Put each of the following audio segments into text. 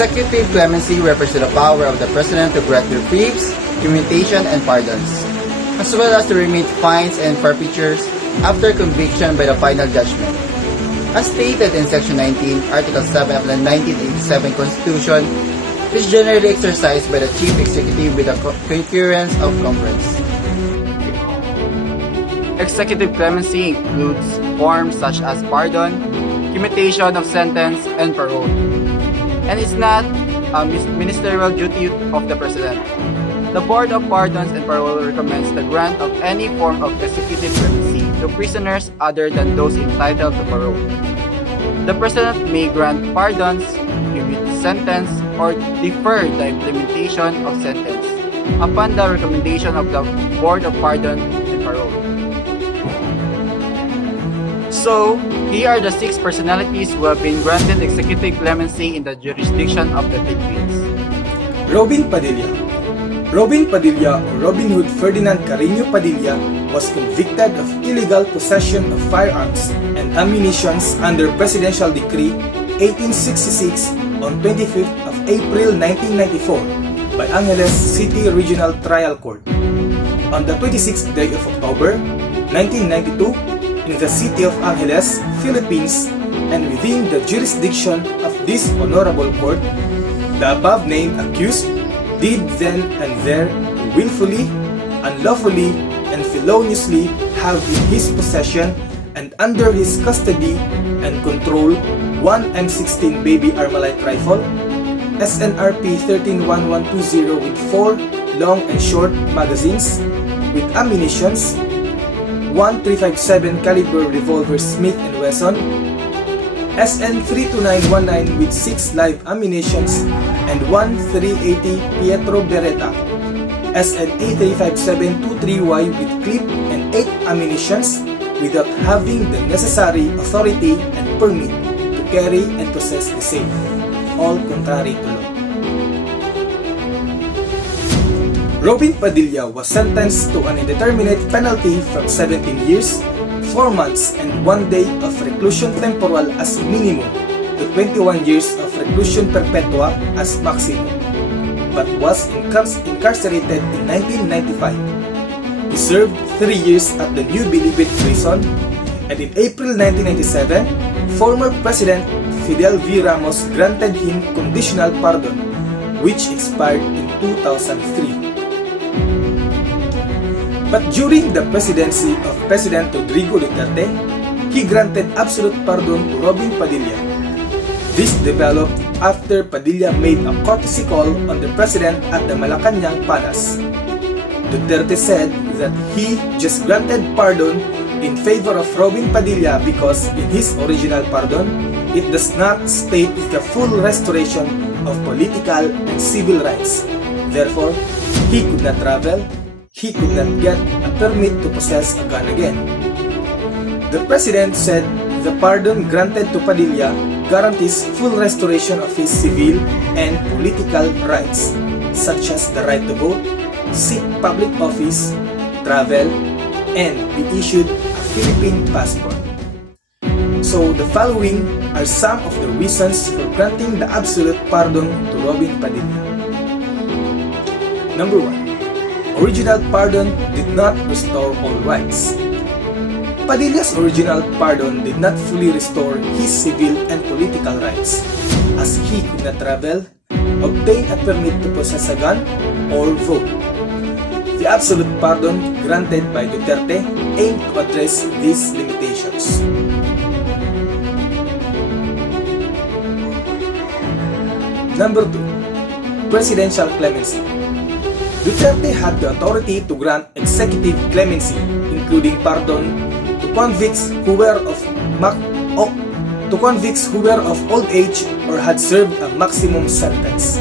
Executive clemency refers to the power of the President to grant reprieves, commutation, and pardons, as well as to remit fines and forfeitures after conviction by the final judgment. As stated in Section 19, Article 7 of the 1987 Constitution, it is generally exercised by the Chief Executive with the concurrence of Congress. Executive clemency includes forms such as pardon, commutation of sentence, and parole, and is not a ministerial duty of the President. The Board of Pardons and Parole recommends the grant of any form of executive clemency to prisoners other than those entitled to parole. The President may grant pardons, commute sentence, or defer the implementation of sentence upon the recommendation of the Board of Pardon and Parole. So, here are the 6 personalities who have been granted executive clemency in the jurisdiction of the Philippines. Robin Padilla. Robin Padilla or Robin Hood Ferdinand Carreño Padilla was convicted of illegal possession of firearms and ammunitions under Presidential Decree 1866 on 25th of April 1994 by Angeles City Regional Trial Court. On the 26th day of October 1992, in the city of Angeles, Philippines, and within the jurisdiction of this honorable court, the above-named accused did then and there willfully, unlawfully, and feloniously have in his possession and under his custody and control one M16 baby Armalite rifle, SNRP 131120 with 4 long and short magazines, with ammunitions, one .357 caliber revolver Smith & Wesson, SN 32919 with 6 live ammunitions, and one .380 Pietro Beretta, SN A35723Y with clip and 8 ammunitions without having the necessary authority and permit to carry and possess the same, all contrary to law. Robin Padilla was sentenced to an indeterminate penalty from 17 years, 4 months, and 1 day of reclusion temporal as minimum to 21 years of reclusion perpetua as maximum, but was incarcerated in 1995. He served 3 years at the New Bilibid prison, and in April 1997, former President Fidel V. Ramos granted him conditional pardon, which expired in 2003. But during the presidency of President Rodrigo Duterte, he granted absolute pardon to Robin Padilla. This developed after Padilla made a courtesy call on the president at the Malacanang Palace. Duterte said that he just granted pardon in favor of Robin Padilla because in his original pardon, it does not state the full restoration of political and civil rights. Therefore, he could not travel, he could not get a permit to possess a gun again. The president said the pardon granted to Padilla guarantees full restoration of his civil and political rights, such as the right to vote, seek public office, travel, and be issued a Philippine passport. So the following are some of the reasons for granting the absolute pardon to Robin Padilla. Number 1. Original pardon did not restore all rights. Padilla's original pardon did not fully restore his civil and political rights, as he could not travel, obtain a permit to possess a gun, or vote. The absolute pardon granted by Duterte aimed to address these limitations. Number 2. Presidential clemency. Duterte had the authority to grant executive clemency, including pardon to convicts who were of old age or had served a maximum sentence.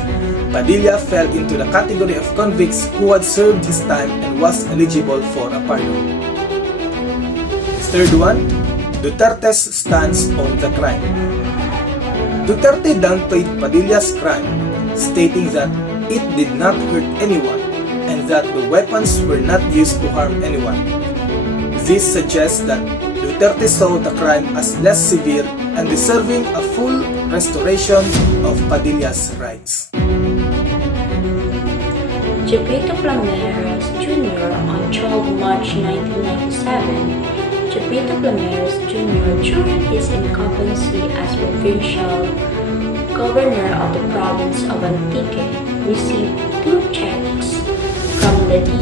Padilla fell into the category of convicts who had served his time and was eligible for a pardon. The third one, Duterte's stance on the crime. Duterte downplayed Padilla's crime, stating that it did not hurt anyone and that the weapons were not used to harm anyone. This suggests that Duterte saw the crime as less severe and deserving a full restoration of Padilla's rights. Chubito Plameras Jr. on 12 March 1997, Chubito Plameras Jr. during his incumbency as provincial governor of the province of Antique received 2 checks from the DE,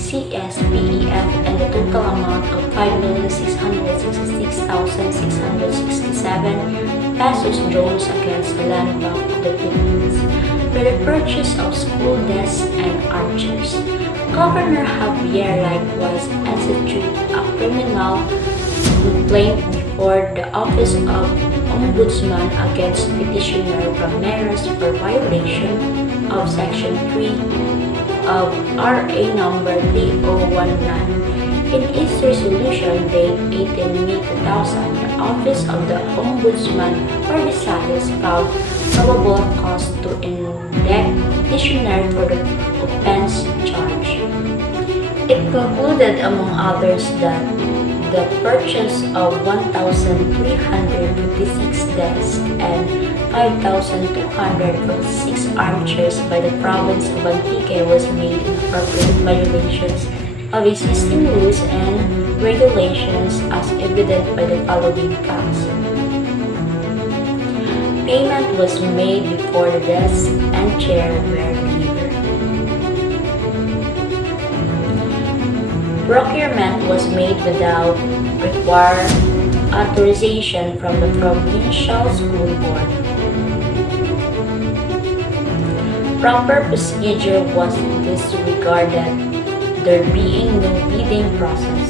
CSPEF and the total amount of 5,666,667 pesos drawn against the land bank of the Philippines for the purchase of school desks and armchairs. Governor Javier likewise instituted a criminal complaint before the Office of Ombudsman against petitioner Ramirez for violation of Section 3 of RA number 3019. In its resolution dated 18 May 2000, the Office of the Ombudsman for Visayas found probable cause to indict petitioner for the offense charge. It concluded, among others, that the purchase of 1,356 desks and 5,246 armchairs by the province of Antique was made in appropriate violations of existing rules and regulations as evident by the following facts. Payment was made before the desk and chair were delivered. Procurement was made without required authorization from the provincial school board. Proper procedure was disregarded, there being no bidding process.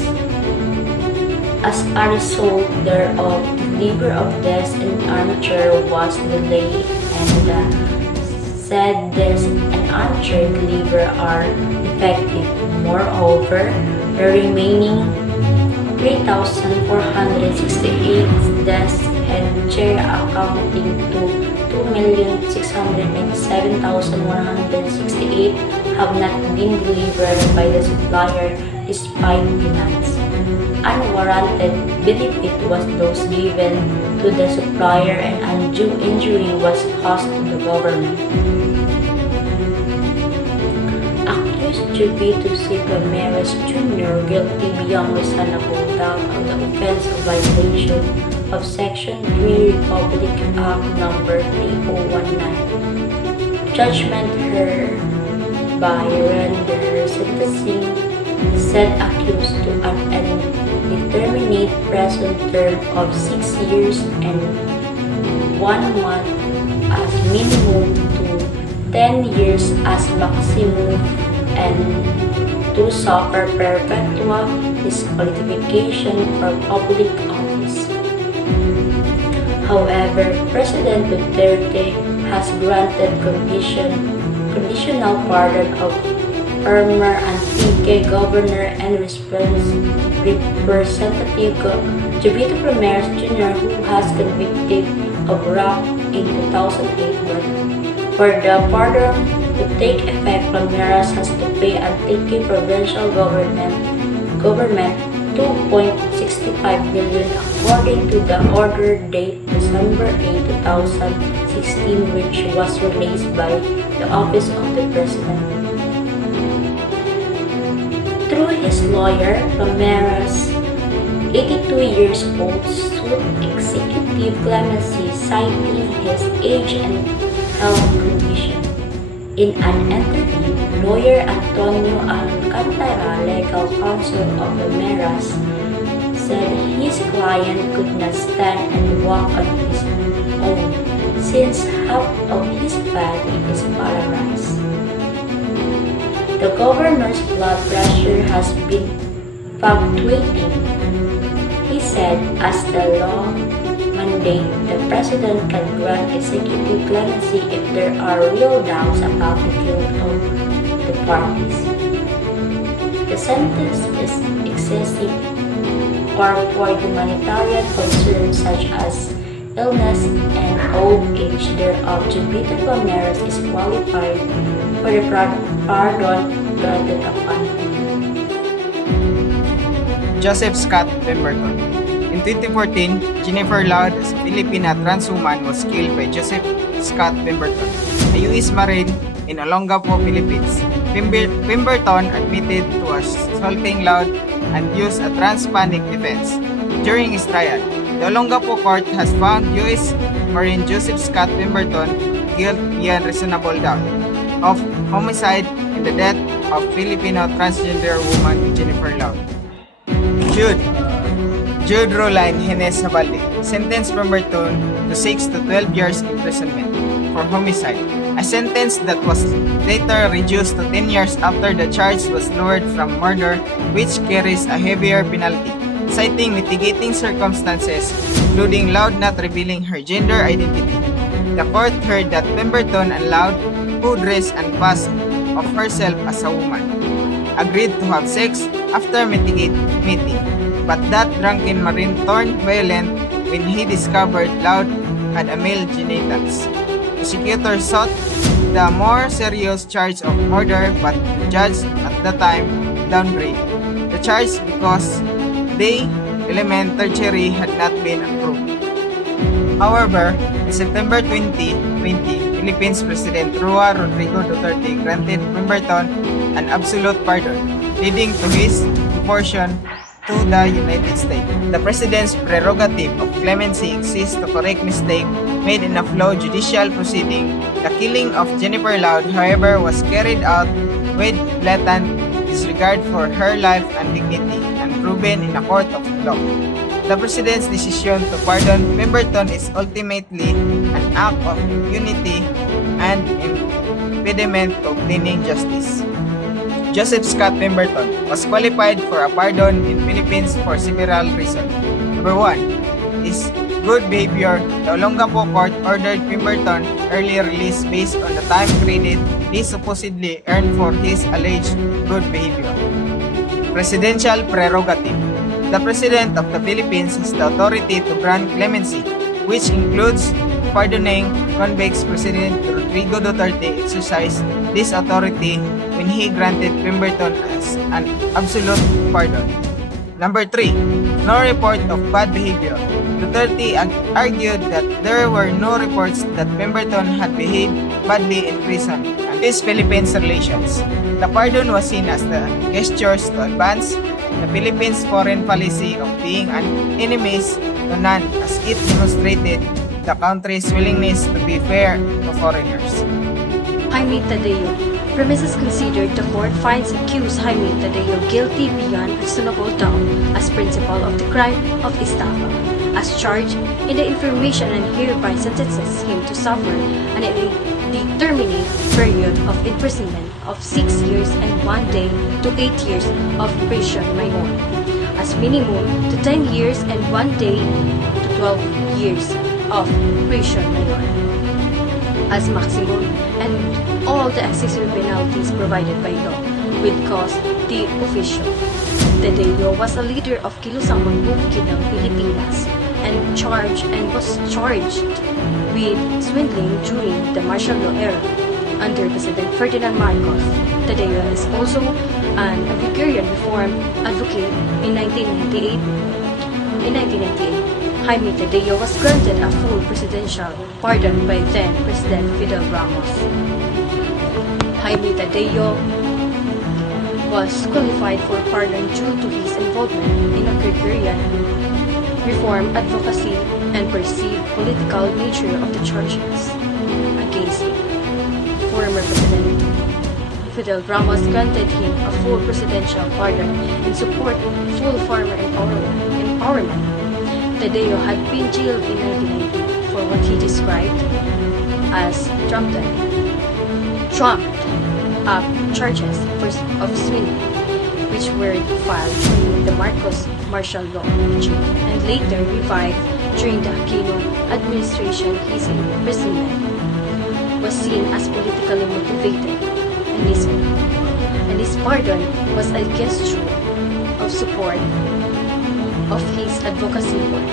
As a result thereof, delivery of desk and armchair was delayed, and the said desk and armchair delivery are defective. Moreover, the remaining 3,468 desks and chair amounting to 2,697,168 have not been delivered by the supplier despite demands. Unwarranted benefit was those given to the supplier and undue injury was caused to the government. Accused Chubito C. Plameras Jr. guilty beyond reasonable doubt of the offense of violation of Section 3 Republic Act Number 3019. Judgment hereby render sentencing the said accused to an indeterminate present term of 6 years and 1 month as minimum to 10 years as maximum and to suffer perpetual disqualification for public office. However, President Duterte has granted conditional pardon of former Antique Governor and Representative Chubito Plameras Jr. who was convicted of rape in 2008. For the pardon to take effect, Plameras has to pay Antique Provincial Government 2.65 billion according to the order date December 8, 2016, which was released by the Office of the President. Through his lawyer, Plameras, 82 years old, sued Executive Clemency citing his age and health condition. In an interview, lawyer Antonio Alcantara, legal counsel of Plameras, said his client could not stand and walk on his own since half of his body is paralyzed. The governor's blood pressure has been fluctuating. He said, as the law mandate, the president can grant executive clemency if there are real doubts about the guilt of the parties. The sentence is excessive or for humanitarian concerns such as illness and old age thereof. Chubito Plameras is qualified for the pardon granted upon him. Joseph Scott Pemberton. In 2014, Jennifer Loud, a Filipina trans woman, was killed by Joseph Scott Pemberton, a U.S. Marine in Olongapo, Philippines. Pemberton admitted to assaulting Loud and used a trans-panic defense. During his trial, the Olongapo court has found U.S. Marine Joseph Scott Pemberton guilty beyond reasonable doubt of homicide in the death of Filipino transgender woman Jennifer Loud. Jude Roline Henes Sabalde sentenced Pemberton to 6 to 12 years imprisonment for homicide, a sentence that was later reduced to 10 years after the charge was lowered from murder, which carries a heavier penalty, citing mitigating circumstances, including Loud not revealing her gender identity. The court heard that Pemberton and Loud, who dressed and passed of herself as a woman, agreed to have sex after meeting, but that drunken Marine turned violent when he discovered Loud had a male genitals. Prosecutors sought the more serious charge of murder, but the judge at the time downgraded the charge because the element tertiary had not been approved. However, in September 2020, Philippines President Roa Rodrigo Duterte granted Pemberton an absolute pardon, leading to his deportation to the United States. The President's prerogative of clemency exists to correct mistake made in a flawed judicial proceeding. The killing of Jennifer Loud, however, was carried out with blatant disregard for her life and dignity and proven in a court of law. The President's decision to pardon Pemberton is ultimately an act of impunity and impediment to obtaining justice. Joseph Scott Pemberton was qualified for a pardon in Philippines for several reasons. Number 1 is good behavior. The Olongapo court ordered Pemberton early release based on the time credit he supposedly earned for his alleged good behavior. Presidential prerogative. The President of the Philippines has the authority to grant clemency, which includes pardoning. Convicts President Rodrigo Duterte exercised this authority when he granted Pemberton as an absolute pardon. Number 3. No report of bad behavior. Duterte argued that there were no reports that Pemberton had behaved badly in prison and his Philippines relations. The pardon was seen as the gestures to advance the Philippines' foreign policy of being an enemies to none, as it demonstrated the country's willingness to be fair to foreigners. Jaime Tadeo. Premises considered, the court finds accused Jaime Tadeo guilty beyond reasonable doubt as principal of the crime of estafa, as charged in the information, and hereby sentences him to suffer an indeterminate period of imprisonment of 6 years and 1 day to 8 years of prison minor, as minimum to 10 years and 1 day to 12 years of prison minor, as maximum, and all the accessory penalties provided by law, with cause the official. Tadeo was a leader of Kilusamang Bukidang Pilipinas and was charged with swindling during the martial law era under President Ferdinand Marcos. Tadeo is also an agrarian reform advocate. In 1998, Jaime Tadeo was granted a full presidential pardon by then President Fidel Ramos. Jaime Tadeo was qualified for pardon due to his involvement in agrarian reform advocacy and perceived political nature of the charges against him. Former President Fidel Ramos granted him a full presidential pardon and support full farmer empowerment. Tadeo had been jailed in 1990 for what he described as trumped up charges of swindling, which were filed during the Marcos martial law regime and later revived during the Aquino administration. His imprisonment was seen as politically motivated, and his pardon was a gesture of support of his advocacy work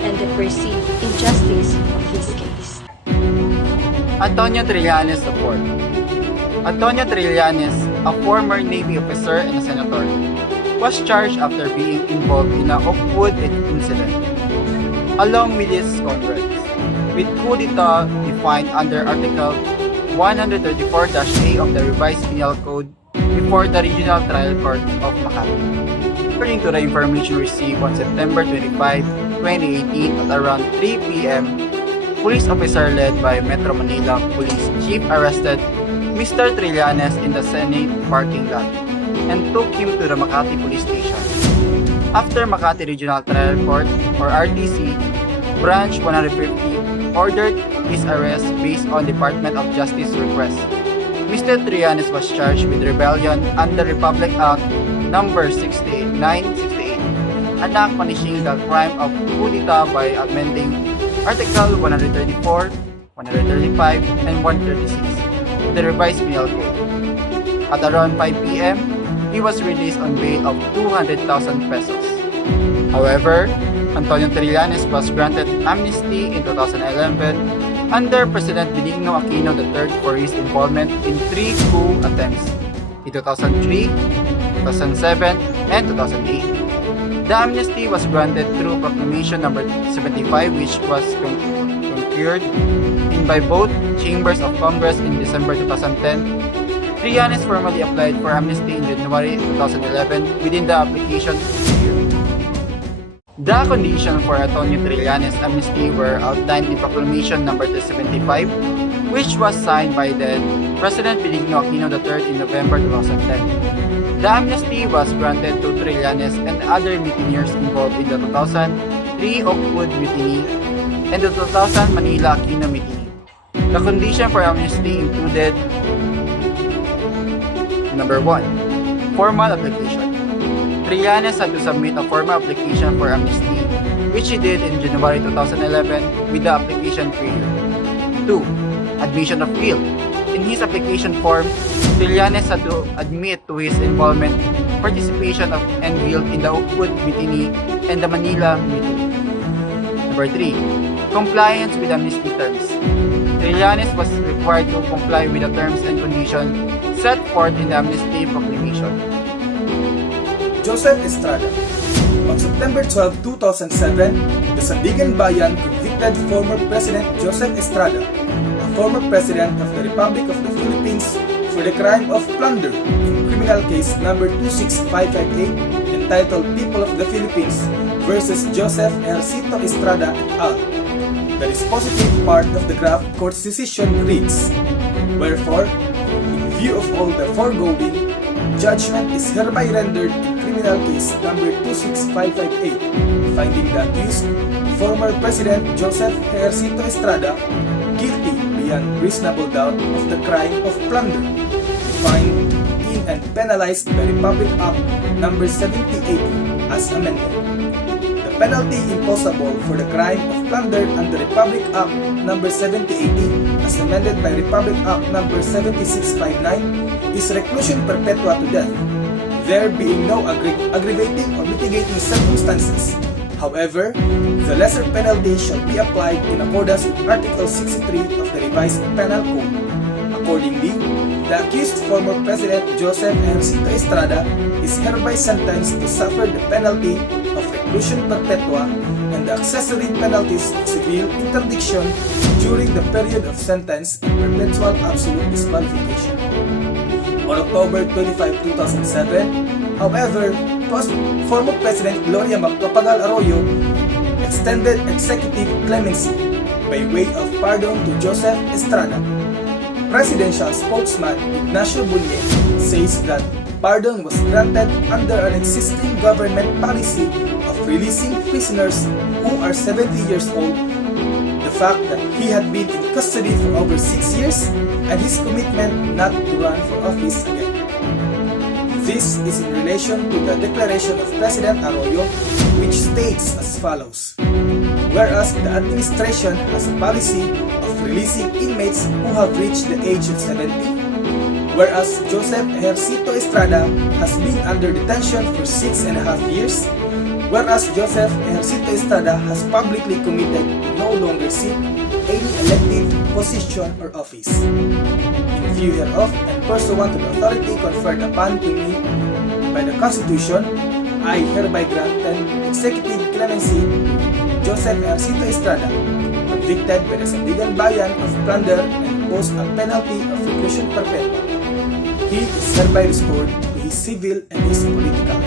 and the perceived injustice of his case. Antonio Trillanes IV. Antonio Trillanes, a former Navy officer and a senator, was charged after being involved in a Oakwood incident. along with his comrades, with coup d'etat defined under Article 134-A of the Revised Penal Code before the Regional Trial Court of Makati. According to the information received on September 25, 2018 at around 3 p.m., police officer led by Metro Manila Police Chief arrested Mr. Trillanes in the Senate parking lot and took him to the Makati Police Station. After Makati Regional Trial Court or RTC, Branch 150 ordered his arrest based on Department of Justice request. Mr. Trillanes was charged with rebellion under Republic Act No. 968, an act punishing the crime of coup d'etat by amending Article 134, 135, and 136 of the Revised Penal Code. At around 5 p.m., he was released on bail of 200,000 pesos. However, Antonio Trillanes was granted amnesty in 2011 under President Benigno Aquino III for his involvement in 3 coup attempts in 2003, 2007, and 2008. The amnesty was granted through Proclamation No. 75, which was concurred in by both chambers of Congress in December 2010. Trillanes formally applied for amnesty in January 2011 within the application period. The conditions for Antonio Trillanes' amnesty were outlined in Proclamation No. 75, which was signed by then President Benigno Aquino III in November 2010. The amnesty was granted to Trillanes and other mutineers involved in the 2003 Oakwood Mutiny and the 2000 Manila Aquino Mutiny. The condition for amnesty included: Number 1. Formal application. Trillanes had to submit a formal application for amnesty, which he did in January 2011 with the application period. 2. Admission of guilt. In his application form, Trillanes had to admit to his involvement, participation of and guilt in the Oakwood Mutiny and the Manila Mutiny. Number 3. Compliance with amnesty terms. Trillanes was required to comply with the terms and conditions set forth in the amnesty proclamation. Joseph Estrada. On September 12, 2007, the Sandigan Bayan convicted former President Joseph Estrada, a former President of the Republic of the Philippines, for the crime of plunder in criminal case number 26558 entitled People of the Philippines versus Joseph Ercito Estrada et al. The dispositive part of the draft court's decision reads: Wherefore, in view of all the foregoing, judgment is hereby rendered in criminal case number 26558, finding the accused, former President Joseph Ercito Estrada, guilty beyond reasonable doubt of the crime of plunder, defined in and penalized by Republic Act No. 7080 as amended. The penalty imposable for the crime of plunder under Republic Act No. 7080 as amended by Republic Act No. 7659 is reclusion perpetua to death, there being no aggravating or mitigating circumstances. However, the lesser penalty shall be applied in accordance with Article 63 of the Revised Penal Code. Accordingly, the accused former President Joseph Ercito Estrada is hereby sentenced to suffer the penalty of reclusion perpetua and the accessory penalties of civil interdiction during the period of sentence and perpetual absolute disqualification. On October 25, 2007, however, former President Gloria Macapagal Arroyo extended executive clemency by way of pardon to Joseph Estrada. Presidential spokesman Ignacio Bunye says that pardon was granted under an existing government policy of releasing prisoners who are 70 years old, the fact that he had been in custody for over 6 years, and his commitment not to run for office again. This is in relation to the declaration of President Arroyo, which states as follows: Whereas the administration has a policy of releasing inmates who have reached the age of 70, whereas Joseph Ercito Estrada has been under detention for 6.5 years, whereas Joseph Ercito Estrada has publicly committed to no longer seek any elective position or office. In view hereof, and pursuant to the authority conferred upon to me by the Constitution, I hereby grant an executive clemency Joseph Ercito Estrada, convicted by the Sandigan Bayan of plunder and imposed a penalty of reclusion perpetua. He is hereby restored to his civil and his political